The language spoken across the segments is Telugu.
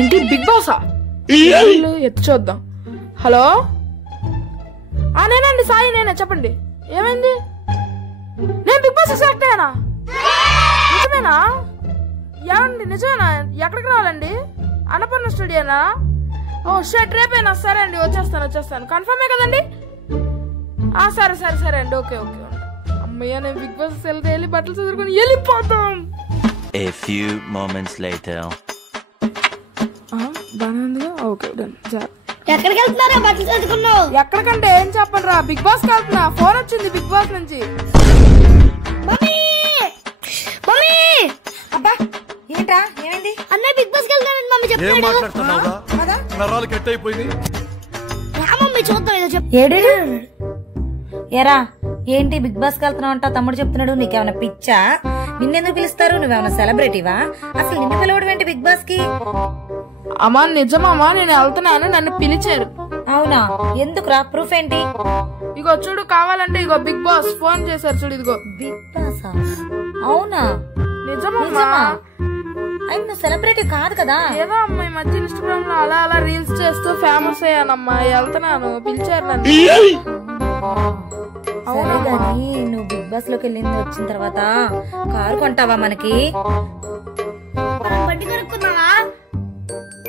ఏంటి బిగ్ బాసా? ఎత్తు చూద్దాం. హలో, నేనండి సాయి, నేనే, చెప్పండి ఏమైంది? నేను బిగ్ బాస్ సెలెక్ట్ అయ్యానా? నిజమేనా? ఏమండి నిజమేనా? ఎక్కడికి రావాలండి? అన్నపూర్ణ స్టూడియోనా? ఓ షట్, రేపేనా? సరే అండి, వచ్చేస్తాను. కన్ఫర్మే కదండి? సరే అండి, ఓకే. అమ్మయ్య, నేను బిగ్ బాస్ సెలెక్ట్ వెళ్ళి బట్టలు చదువుకొని వెళ్ళిపోతాం. A few moments later. ఎక్కడికి వెళ్తున్నారా? బట్టలు చదువుకున్నావు? ఎక్కడికంటే ఏం చెప్పండిరా, బిగ్ బాస్ కి వెళ్తున్నా. ఫోన్ వచ్చింది బిగ్ బాస్ నుంచి. అబ్బా, ఏంటా ఏమైంది? అన్నయ్య బిగ్ బాస్ కి వెళ్తానని మమ్మీ చెప్పాడు. నరాలు కట్ అయిపోయింది. మమ్మీ చూద్దాం ఏదో చెప్పు. ఏరా, ఏంటి బిగ్ బాస్ కి వెళ్తున్నావు అంట? తమ్ముడు చెప్తున్నాడు. నీకేమైనా పిచ్చా? నిన్నెందుకు పిలుస్తారు? నువ్వేమైనా సెలబ్రిటీవా? అసలు నిన్ను పిలవడం ఏంటి బిగ్ బాస్ కి? అమ్మా నిజమమ్మా, నేను వెళ్తున్నాను, నన్ను పిలిచారు. అవునా? ఎందుకురా? ప్రూఫ్ ఏంటి? ఇగో చూడు, కావాలంటే ఇగో బిగ్ బాస్ ఫోన్ చేశారు చూడు. ఇదిగో బిగ్ బాస్. అవునా? నిజమమ్మా. ఆయన నువ్వు సెలబ్రిటీ కాదు కదా? ఏదో అమ్మా, ఈ మధ్య ఇన్స్టాగ్రామ్ లో అలా రీల్స్ చేస్తూ ఫేమస్ అయ్యానమ్మా. వెళ్తున్నాను, పిలిచారు నన్ను. సరే గాని, నువ్వు బిగ్ బాస్ లోకి వెళ్ళింది వచ్చిన తర్వాత కారు కొంటావా మనకి? బండి కొనుక్కున్నావా?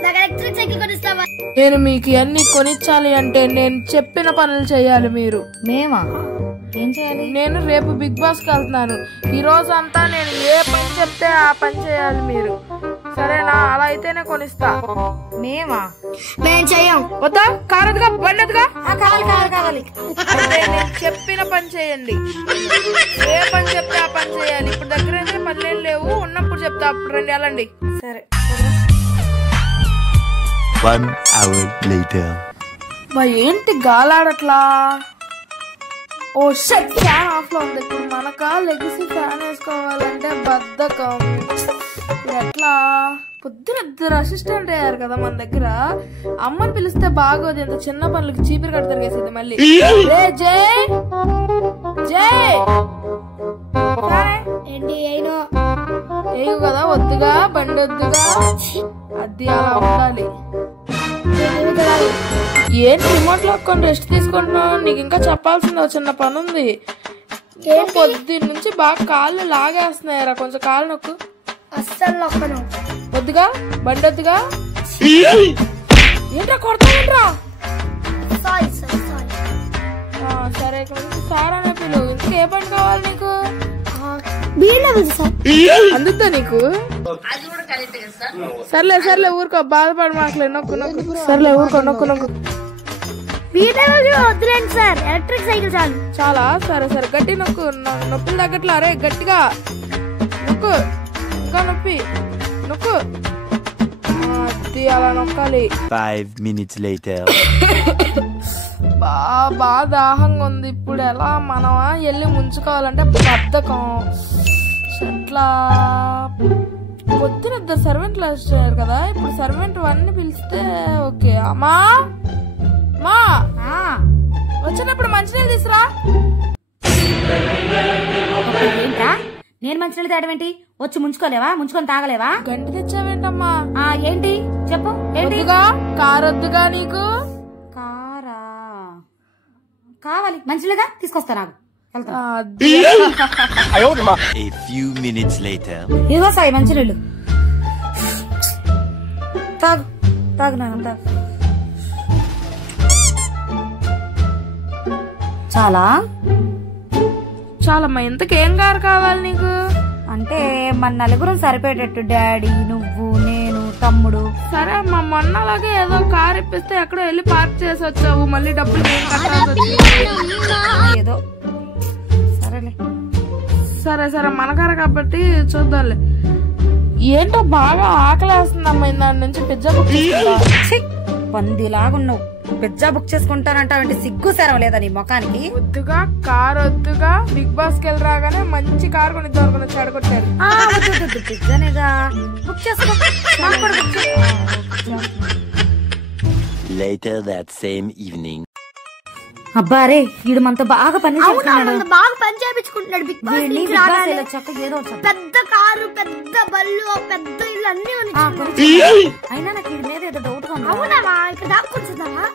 నాకు ఎలక్ట్రిక్ సైకిల్ కొనిస్తావా? నేను మీకు అన్ని కొనిచ్చాలి అంటే నేను చెప్పిన పనులు చేయాలి మీరు. మేమా? ఏం చేయాలి? నేను రేపు బిగ్ బాస్ కి వెళ్తున్నాను. ఈ రోజు అంతా నేను ఏ పని చెప్తే ఆ పని చేయాలి మీరు, సరేనా? అలా అయితేనే కొనిస్తా. మేమా? మేము చెయ్యం. వద్దా? కారదుగా, బండదుగా? కావాలి. అంటే నేను చెప్పిన పని చేయండి. ఏ పని చెప్తే ఆ పని చేయాలి. ఇప్పుడు దగ్గర అయితే పనులేం లేవు, ఉన్నప్పుడు చెప్తా, అప్పుడు రండి, వెళ్ళండి. సరే. 1 hour later. ఏంటి గాలాడట్లా? ఓ షట్, ఫ్యాన్ ఆఫ్ లో ఉంది. ఇప్పుడు మనక లెగిసి ఫ్యాన్ వేసుకోవాలంటే బద్ధకం. ఎట్లా? పొద్దున 2 అసిస్టెంట్ అయ్యారు కదా మన దగ్గర. అమ్మని పిలిస్తే బాగోదు, ఎంత చిన్న పనులకి చీపిరి కట్ట తిరిగేసేది మళ్ళీ. ఏయు కదా, వద్దుగా, బండి వద్దుగా, అది అలా ఉండాలి. ఏంటి రిమోట్ లాక్కొని రెస్ట్ తీసుకుంటున్నావు? నీకు ఇంకా చెప్పాల్సింది చిన్న పని ఉంది. పొద్దున్న నుంచి బాగా కాళ్ళు లాగేస్తున్నాయరా, కొంచెం కాళ్ళు నొక్కు. అస్సలు నొక్కను. వద్దుగా, బండి వద్దుగా. ఏంట్రా కొడతావేంట్రా? సరే, సార్ అనే పిలు. ఇంటికి ఏ బండి కావాలి నీకు? అందుద్దా నీకు? సర్లే ఊరుకో, బాధపడి మాకలే. నొక్కు. సర్లే ఊరుకో, నొక్కు. వద్దులేండి సార్, ఎలక్ట్రిక్ సైకిల్ చాలు. చాలా? సరే గట్టి నొక్కు. నొప్పులు తగ్గట్లా? అరే గట్టిగా నొక్కు, ఇంకా నొక్కు. అది అలా నొక్కాలి. 5 minutes later. బాగా దాహంగా ఉంది. ఇప్పుడు ఎలా? మనమా వెళ్ళి ముంచుకోవాలంటే బద్ధకం. ఎట్లా? పొద్దున 2 సర్వెంట్లు వచ్చారు కదా, ఇప్పుడు సర్వెంట్ 1 పిలిస్తే ఓకే. అమ్మా వచ్చినప్పుడు మంచినీళ్ళు తీసురా. ఏంట్రా? నేను మంచినీళ్ళు తేడమేంటి? వచ్చి ముంచుకోలేవా? ముంచుకొని తాగలేవా? గంట తెచ్చావేంటమ్మా? ఏంటి చెప్పు. కారొద్దుగా నీకు? కారా కావాలి, మంచినీళ్ళుగా తీసుకొస్తా. నాకు A few minutes later. ఇదిగో సాయి మంచినీళ్ళు. తాగు నాన్న, తాగు. చాలమ్మా. ఇంతకేం కారు కావాలి నీకు? అంటే మన నలుగురం సరిపోయేటట్టు, డాడీ, నువ్వు, నేను, తమ్ముడు. సరే అమ్మా, మొన్న అలాగే ఏదో కారు ఇప్పిస్తే ఎక్కడో వెళ్ళి పార్క్ చేసి వచ్చావు, మళ్ళీ డబ్బులు నేను కట్టాల్సి వచ్చింది. ఏదో సరేలే. సరే మన కారు కాబట్టి చూద్దాంలే. ఏంటో బాగా ఆకలేస్తుందమ్మా, దాని నుంచి పిజ్జా బుక్ పందిలాగున్నావు. పిజ్జా బుక్ చేసుకుంటానంటే సిగ్గు సెరవ లేదా నీ ముఖానికి? వద్దుగా, కారు వద్దుగా. బిగ్ బాస్ కి వెళ్ళి రాగానే మంచి కారు కొనిద్దాం అనుకున్న చెడగొట్టారు. పిజ్జానేగా బుక్ చేసుకో. Later that same evening. అబ్బా రే వీడు మనతో బాగా పని చేస్తున్నాడు. బాగా పని చేయించుకుంటున్నాడు. బిగ్ బాస్ వీడిని నుంచి బిగ్ బాస్ రాగానే ఇలా చక్కగా ఏదో ఒకటి చెప్పు. పెద్ద కారు, పెద్ద బళ్ళు, పెద్ద ఇల్లు అన్ని అయినా నాకు వీడి మీద ఏదో డౌట్ గా ఉంది. అవునావా? ఇక్కడ దాక్కుంటుందావా?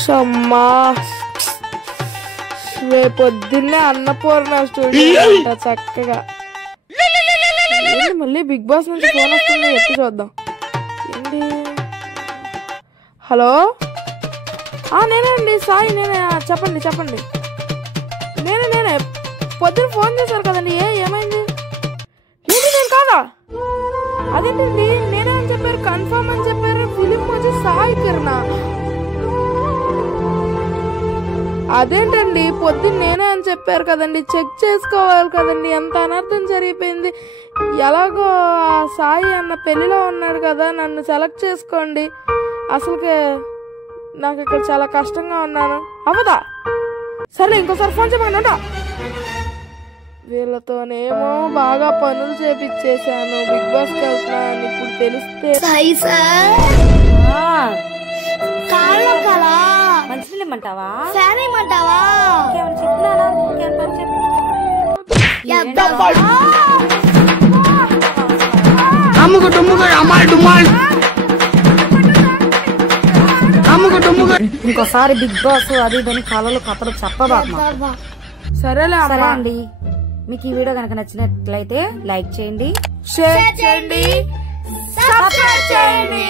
షమ్మా రేపొద్దున్నే అన్నపూర్ణ స్టూడియో చక్కగా. మళ్ళీ బిగ్ బాస్ నుంచి ఫోన్ వస్తుంది, ఎత్తి చూద్దాం. ఏంటి? హలో, నేనే అండి, సాయి నేనే. చెప్పండి చెప్పండి. నేనే పొద్దున ఫోన్ చేశారు కదండి. ఏమైంది? ఏంటి నేను కాదా? అదేంటండి నేనే అని చెప్పారు, కన్ఫర్మ్ అని చెప్పారు. ఫిలిం వచ్చి సాయి కిరణ్. అదేంటండి పొద్దున్న నేనే అని చెప్పారు కదండి, చెక్ చేసుకోవాలి కదండి. ఎంత అనర్థం జరిగిపోయింది. ఎలాగో ఆ సాయి అన్న పెళ్లిలో ఉన్నాడు కదా, నన్ను సెలెక్ట్ చేసుకోండి. అసలుకే నాకు ఇక్కడ చాలా కష్టంగా ఉన్నాను. అవదా? సరే ఇంకోసారి ఫోన్ చెప్పండి. వీళ్ళతోనేమో బాగా పనులు చేపించేశాను. బిగ్ బాస్కి వెళ్తున్నాను ఇప్పుడు తెలిస్తే. సాయి సార్ కాళ్ళ కదా మంచినీళ్ళు ఇమ్మంటావా? ఫ్యాన్ ఏమంటావా? ఇంకేమైనా చెప్తున్నానా? ఇంకేమైనా పని చెప్పు. ఇంకోసారి బిగ్ బాస్ అది ఇదని కళలు కథలు చెప్పబాక. సరేలే సరే అండి, మీకు ఈ వీడియో కనుక నచ్చినట్లయితే లైక్ చేయండి, షేర్ చేయండి, సబ్స్క్రైబ్ చేయండి.